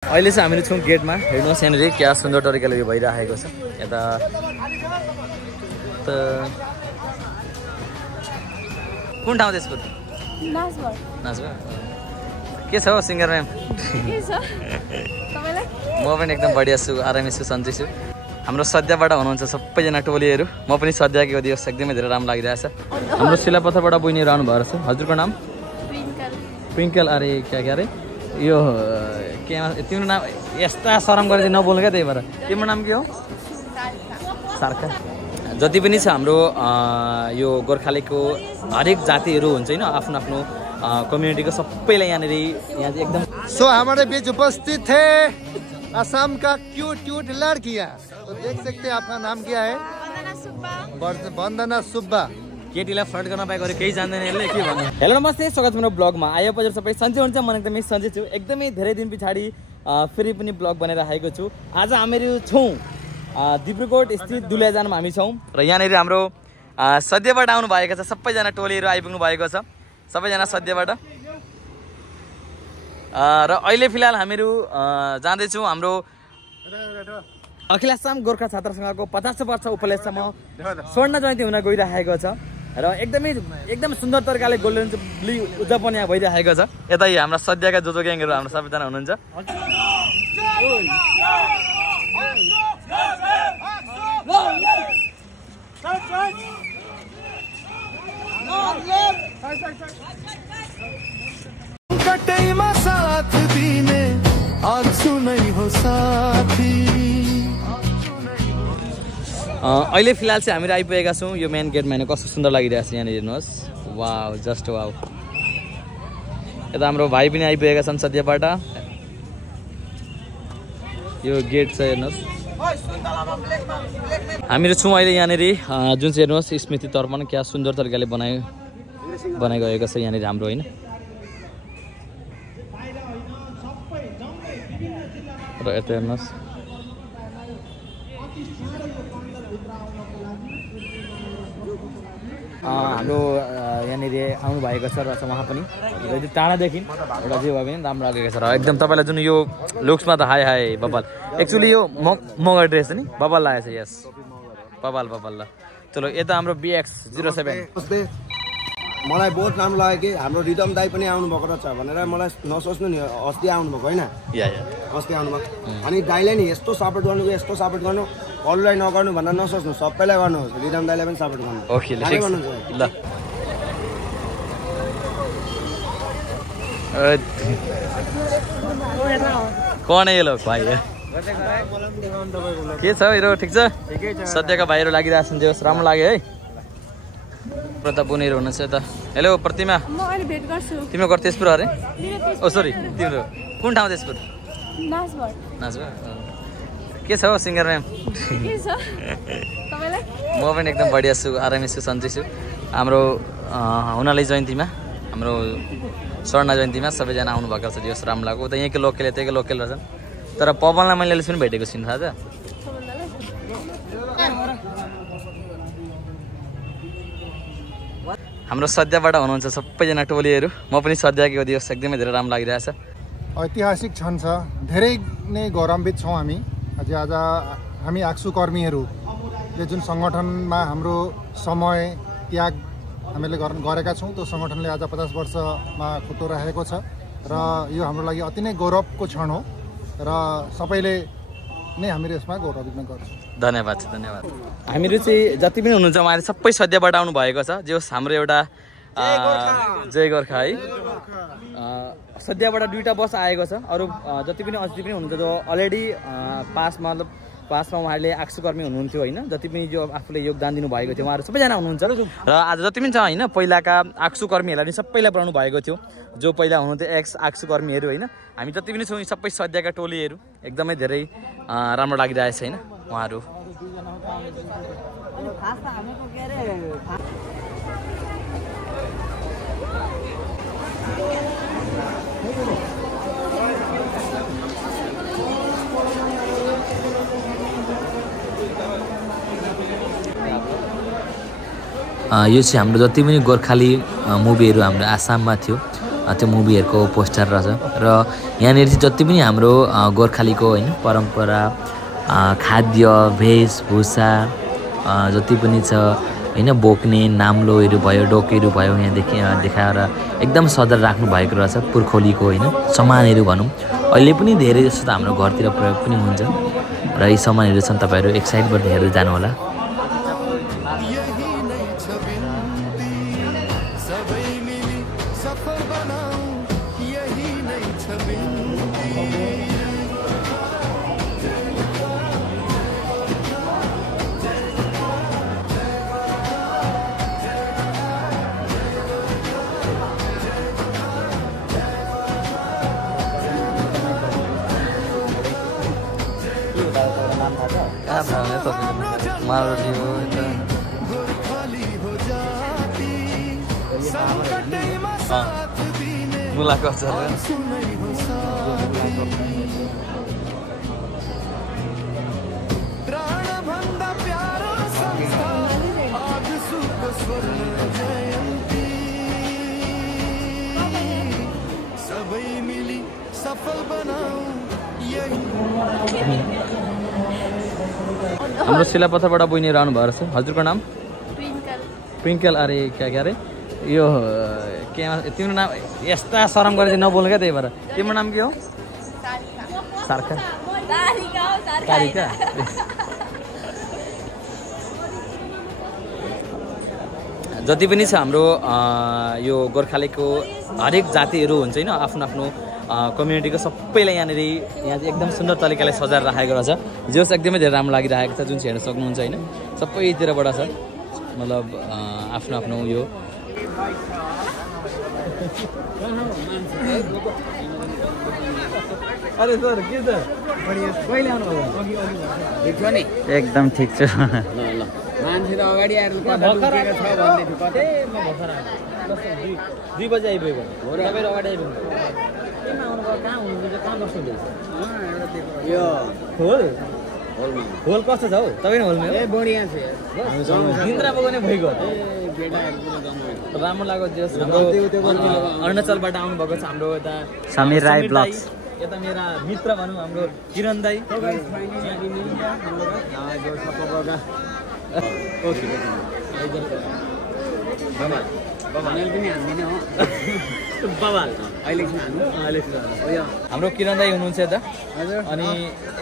अहिले चाहिँ हामीहरू छौँ गेटमा। हेर्नुहोस् यहाँनिर क्या सुन्दर तरिकाले यो भइरहेको छ। यता कुन ठाउँ त्यसको? नाचबाट। के छ हो सिङ्गर म्याम? म पनि एकदम बढिया छु, आरामै छु, सन्चै छु। हाम्रो सद्यबाट हुनुहुन्छ सबैजना टोलीहरू। म पनि सद्यको दिवस एकदमै धेरै राम्रो लागिरहेछ। हाम्रो शिलापथरबाट बहिनीहरू आउनु भएको छ। हजुरको नाम? ट्विङ्कल। अरे क्या अरे यो के तिम्रो नाम? यस्ता शरम गरेर चाहिँ नबोल्नु क्या, त्यही भएर। तिम्रो नाम के हो? सार्का। जति पनि छ हाम्रो यो गोर्खालीको हरेक जातिहरू हुन्छ होइन, आफ्नो आफ्नो कम्युनिटीको सबैलाई यहाँनिर यहाँ एकदम। सो हमारे बीच उपस्थित थे असम का क्यूट लड़कियां। तो देख सकते हैं आपका नाम क्या है? वन्दना सुब्बा। केटीलाई फ्लड गर्न पाएको केही जान्दैन यसले, के भन्नु। हेलो नमस्ते, स्वागत छ मेरो ब्लगमा। आयो बजार सबै सन्चै हुन्छ, म एकदमै सन्चै छु। एकदमै धेरै दिन पछाडि फेरि पनि ब्लग बनाइरहेको छु। आज हामीहरू छौँ डिब्रुगढ स्थित दुलियाजानमा हामी छौँ र यहाँनिर हाम्रो सद्यबाट आउनु भएको छ। सबैजना टोलीहरू आइपुग्नु भएको छ, सबैजना सद्यबाट। र अहिले फिलहाल हामीहरू जाँदैछौँ हाम्रो अखिल आसाम गोर्खा छात्र सङ्घको 50 वर्ष उपलक्ष्यमा स्वर्ण जयन्ती हुन गइरहेको छ र एकदम सुन्दर तरिकाले गोल्डन जुब्ली उद्यापन यहाँ भइरहेको छ। यता हाम्रा सद्यका जो ग्याङहरू हाम्रो सबैजना हुनुहुन्छ। अहिले फिलहाल चाहिँ हामीहरू आइपुगेका छौँ यो मेन गेटमा। होइन कस्तो सुन्दर लागिरहेको छ यहाँनिर, हेर्नुहोस्। Wow, just wow. यता हाम्रो भाइ पनि आइपुगेका छन् सद्यबाट। यो गेट छ, हेर्नुहोस्। हामीहरू छौँ अहिले यहाँनिर जुन चाहिँ हेर्नुहोस् स्मृति तर्पण क्या सुन्दर तरिकाले बनाइगएको छ यहाँनिर हाम्रो, होइन। र यता हेर्नुहोस् हाम्रो यहाँनिर आउनु भएको छ र उहाँ पनि टाढादेखि एउटा जे भए पनि राम्रो लागेको छ। र एकदम तपाईँलाई जुन यो लुक्समा त हाई हाई बबाल। एक्चुअली यो मगर ड्रेस नि बबाल लागेको छ। यस बबाल ल। चलो यता हाम्रो BX07। मलाई बहुत राम्रो लाग्यो कि हाम्रो रिदम दाई पनि आउनु भएको रहेछ भनेर मलाई नसोच्नु नि। अस्ति आउनु भएको होइन, अस्ति आउनु भएको। अनि दाईलाई नि यस्तो सपोर्ट गर्नु, यस्तो सपोर्ट गर्नु, अरूलाई नगर्नु भनेर नसोच्नु, सबैलाई गर्नुहोस्। रिदम दाईलाई पनि सपोर्ट गर्नु। ओके ल। कौन है ये लोग भाइ? के छ हिरो? ठिक छ? सद्यका भाइहरू लागिरहेको छन्, दिवस राम्रो लाग्यो है। प्रताप बुनेर हुनुहुन्छ यता। हेलो प्रतिमा, तिम्रो घर तेजपुर अरे? ओ सरी, तिम्रो कुन ठाउँ? तेजपुर। नाचबाट। के छ हो सिङ्गर म्याम? म पनि एकदम बढिया छु, आरामै छु, सन्चै छु। हाम्रो हुनाली जयन्तीमा, हाम्रो स्वर्ण जयन्तीमा सबैजना आउनु भएको छ, दिवस राम्रो लाग्यो। उता यहीँको लोकल यतैको लोकल रहेछन्। तर पवनलाई मैले अहिले पनि भेटेको छुइनँ, थाहा छ? हाम्रो सद्यबाट हुनुहुन्छ सबैजना टोलीहरू। म पनि सद्यको दिवस एकदमै धेरै राम्रो लागिरहेछ। ऐतिहासिक क्षण छ, धेरै नै गौरवान्वित छौँ हामी। आज हामी आक्सु कर्मीहरूले जुन सङ्गठनमा हाम्रो समय त्याग हामीले गरेका छौँ, त्यो सङ्गठनले आज 50 वर्षमा खुट्टो राखेको छ र यो हाम्रो लागि अति नै गौरवको क्षण हो र सबैले नै हामीहरू यसमा गौरवित गर्छौँ। धन्यवाद छ, धन्यवाद। हामीहरू चाहिँ जति पनि हुनुहुन्छ उहाँहरू सबै सद्यबाट आउनु भएको छ। जे होस् हाम्रो एउटा जय गोर्खा है, सद्यबाट 2टा बस आएको छ। अरू जति पनि हुनुहुन्छ जो अलरेडी पासमा उहाँहरूले आक्सुकर्मी हुनुहुन्थ्यो होइन, जति पनि जो आफूले योगदान दिनुभएको थियो उहाँहरू सबैजना हुनुहुन्छ। र आज जति पनि छ होइन, पहिलाका आक्सुकर्मीहरूलाई पनि सबैलाई बनाउनु भएको थियो, जो पहिला हुनुहुन्थ्यो एक्स आक्सुकर्मीहरू होइन। हामी जति पनि छौँ सबै सद्यका टोलीहरू एकदमै धेरै राम्रो लागिरहेछ होइन उहाँहरू। यो चाहिँ हाम्रो जति पनि गोर्खाली मुभीहरू हाम्रो आसाममा थियो त्यो मुभीहरूको पोस्टर रहेछ र यहाँनिर चाहिँ जति पनि हाम्रो गोर्खालीको होइन परम्परा खाद्य वेशभूषा जति पनि छ होइन बोक्ने नाम्लोहरू भयो डोकेहरू भयो यहाँदेखि देखाएर एकदम सदर राख्नु भएको रहेछ पुर्खौलीको होइन सामानहरू भनौँ अहिले पनि धेरै जस्तो त हाम्रो घरतिर प्रयोग पनि हुन्छ र यी सामानहरू छन् तपाईँहरू एक साइडबाट हेरेर जानु होला मुलाको अचार हाम्रो शिलापथरबाट बहिनीहरू आउनु भएको रहेछ हजुरको नाम प्रिङ्कल अरे क्या अरे यो के तिम्रो नाम यस्ता शरम गरेर चाहिँ नबोल्नु क्या त्यही भएर तिम्रो नाम के हो सार्का कारिका जति पनि छ हाम्रो यो गोर्खालीको हरेक जातिहरू हुन्छ होइन आफ्नो आफ्नो कम्युनिटीको सबैलाई यहाँ चाहिँ एकदम सुन्दर तरिकाले सजाएर राखेको रहेछ जो एकदमै धेरै राम्रो लागिरहेको छ जुन चाहिँ हेर्न सक्नुहुन्छ होइन सबैतिरबाट छ मतलब आफ्नो आफ्नो यो अरे सर के छ कहिले आउनु भयो एकदम ठिक छ मान्छे त अगाडि आएर दुई बजे आइपुगेको तपाईँहरू अगाडि आइपुग्नु कहाँ हुनुहुन्छ कहाँ बस्नुहुँदैछ यो होल कस्तो छ हौ तपाईँ होलमा ए बढिया छ इन्द्रा बगाउने भइगयो राम्रो लाग्यो अरुणाचलबाट आउनुभएको छ हाम्रो यता समीर राई ब्लग्स यता मेरा मित्र भनौँ हाम्रो किरण दाई हाम्रो किरण दाई हुनुहुन्छ यता अनि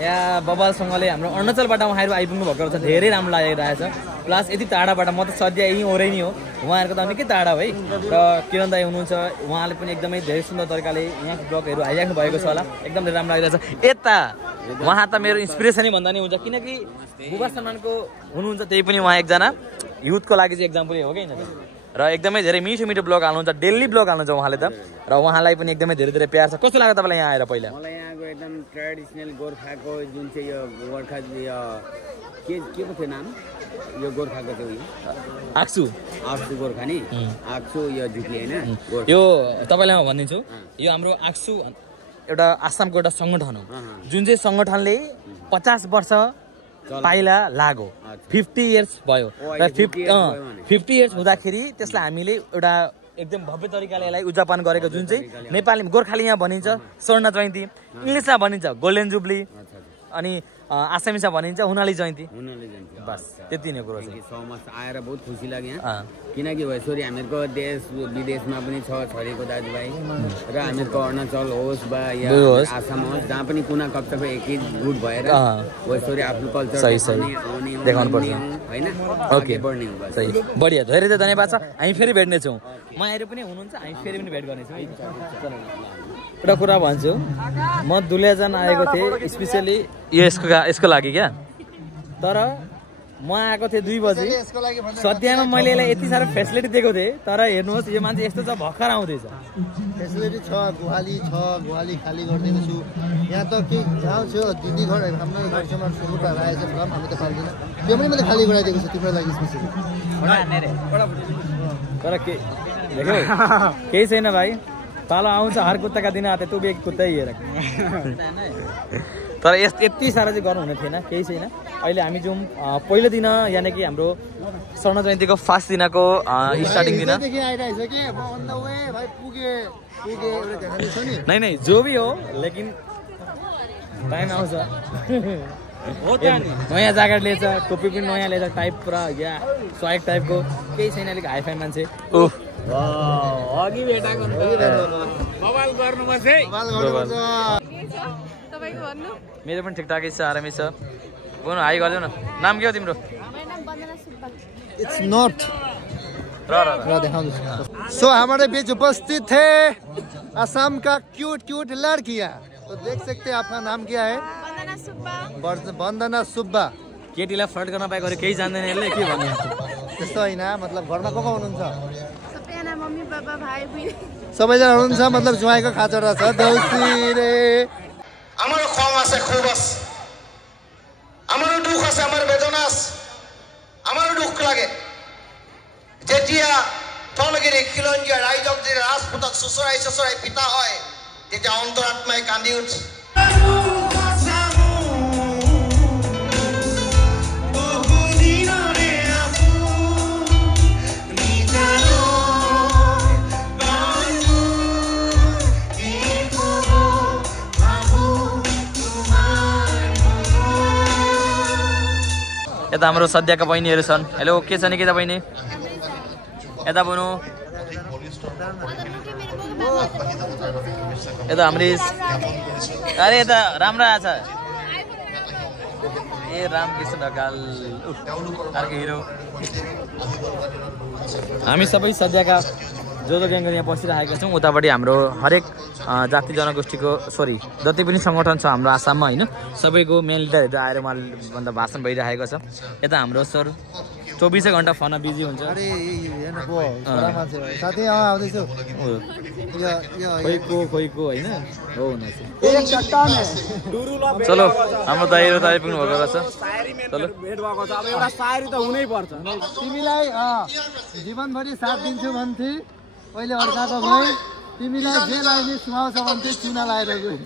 यहाँ बबालसँगले हाम्रो अरुणाचलबाट उहाँहरू आइपुग्नु भएको रहेछ धेरै राम्रो लागिरहेछ प्लस यति टाढाबाट म त सद्य यहीँ ओरै नै हो उहाँहरूको त निकै टाढा है र किरण दाई हुनुहुन्छ उहाँले पनि एकदमै धेरै सुन्दर तरिकाले यहाँको ब्लगहरू हालिराख्नु भएको छ होला एकदम धेरै राम्रो लागिरहेछ यता उहाँ त मेरो इन्सपिरेसनै भन्दा नि हुन्छ किनकि बुबा सम्मानको हुनुहुन्छ त्यही पनि उहाँ एकजना युथको लागि चाहिँ एक्जाम्पलै हो कि होइन र एकदमै धेरै मिठो मिठो ब्लग हाल्नुहुन्छ डेली ब्लग हाल्नुहुन्छ उहाँले त र उहाँलाई पनि एकदमै धेरै धेरै प्यार छ कस्तो लाग्यो तपाईँलाई यहाँ आएर पहिला मलाई यहाँको एकदम ट्रेडिसनल गोर्खाको जुन चाहिँ यो गोर्खा के पो थियो नाम यो गोर्खाको थियो आक्सु गोर्खा नि आक्सु यो जुटली होइन यो तपाईँलाई म भनिदिन्छु यो हाम्रो आक्सु एउटा आसामको एउटा सङ्गठन हो जुन चाहिँ सङ्गठनले 50 वर्ष पाइला लाग्यो 50 इयर्स भयो र 50 इयर्स हुँदाखेरि त्यसलाई हामीले एउटा एकदम भव्य तरिकाले यसलाई उद्यापन गरेको जुन चाहिँ नेपाली गोर्खालीमा भनिन्छ स्वर्ण जयन्ती इङ्ग्लिसमा भनिन्छ गोल्डन जुब्ली अनि आसामीमा भनिन्छ हुनाली जयन्ती बस त्यति नै कुरो छ आएर बहुत खुसी लाग्यो यहाँ किनकि यसरी हामीहरूको देश विदेशमा पनि छ छोरीको दाजुभाइ र हामीहरूको अरुणाचल होस् वा या आसाम होस् जहाँ पनि कुना कप्चाको एकै गुट भएर यसरी आफ्नो कल्चर देखाउनु पर्छ होइन ओके सही बढिया धेरै धेरै धन्यवाद छ हामी फेरि भेट्नेछौँ उहाँहरू पनि हुनुहुन्छ हामी फेरि पनि भेट गर्नेछौँ एउटा कुरा भन्छु म दुलियाजान आएको थिएँ स्पेसली यसको लागि क्या तर म आएको थिएँ 2 बजे सद्यमा मैले यसलाई यति साह्रो फेसिलिटी दिएको थिएँ तर हेर्नुहोस् यो मान्छे यस्तो छ भर्खर आउँदैछ फेसिलिटी छ गुहाली खाली गरिदिएको छु यहाँ त के गाउँ छ दिदी घर हाम्रो घरसम्म सुमुटा आएछ फर्म हामी त पाउँदैन त्यो पनि मैले खाली गराइदिएको छु तिम्रो लागि स्पेसली तर के देखो केही छैन भाइ पालो आउँछ हर कुत्ताका दिन आते तँ भी एक कुत्ता ही है तर यति साह्रो चाहिँ गर्नु हुने थिएन केही छैन अहिले हामी जाउँ पहिलो दिन यानि कि हाम्रो स्वर्ण जयन्तीको फर्स्ट दिनको स्टार्टिङ दिन नहीं नहीं जो भी हो लेकिन टाइम आउँछ नयाँ ज्याकेट लिएछ टोपी पनि नयाँ लिएछ टाइप पुरा या स्वाइक टाइपको केही छैन अलिक हाई फाई मान्छे अघि भेटाएको मोबाइल गर्नुपर्छ है मेरो पनि ठिकठाकै छ आरामै छ बोल्नु हाई गरिदेऊ न नाम के हो तिम्रो इट्स नॉट सो हमारे बीच उपस्थित थे असम का क्यूट क्यूट लड़कियां तो देख सकते हैं आपका नाम क्या है वन्दना सुब्बा केटीलाई फ्लर्ट गर्न पाएको केही जान्दैन यसले के भन्ने त्यस्तो होइन मतलब घरमा को हुनुहुन्छ मम्मी बाबा भाइ बहिनी सबैजना हुनुहुन्छ मतलब ज्वाइँको खाचडा छ देउसी रे আমার কম আছে খুব আছে আমারও দুঃখ আছে আমার বেদনা আছে আমারও দুঃখ লাগে যেতিয়া তলগিরি খিলঞ্জিয়া রাইজক যে রাজপুতক চুচৰাই পিতা হয় তেতিয়া অন্তৰাত্মাই কান্দি উঠে यता हाम्रो सद्यका बहिनीहरू छन् हेलो के छ नि केटा बहिनी यता बोल्नु यता अमरीश अरे यता राम्रो आछ ए रामकृष्ण ढकाल अर्को हिरो हामी सबै सद्यका जो ग्याङहरू यहाँ बसिरहेका छौँ उतापट्टि हाम्रो हरेक जाति जनगोष्ठीको सरी जति पनि सङ्गठन छ हाम्रो आसाममा होइन सबैको मेन लिडरहरू आएर उहाँले भाषण भइरहेको छ यता हाम्रो सर 24 घण्टा फोनमा बिजी हुन्छ खोइको होइन हो चलो हाम्रो दाइरो आइपुग्नु भएको रहेछ चलो तिमीलाई जीवनभरि साथ दिन्छु भन्थे पहिले अर्काको गए तिमीलाई जे लाग्ने सुहाउँछ भन्थे चुना लाएर गए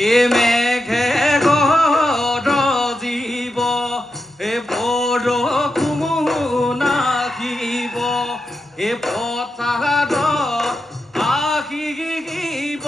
এ মেঘে গজিব এ বৰষুণ নাহিব এ পথাৰত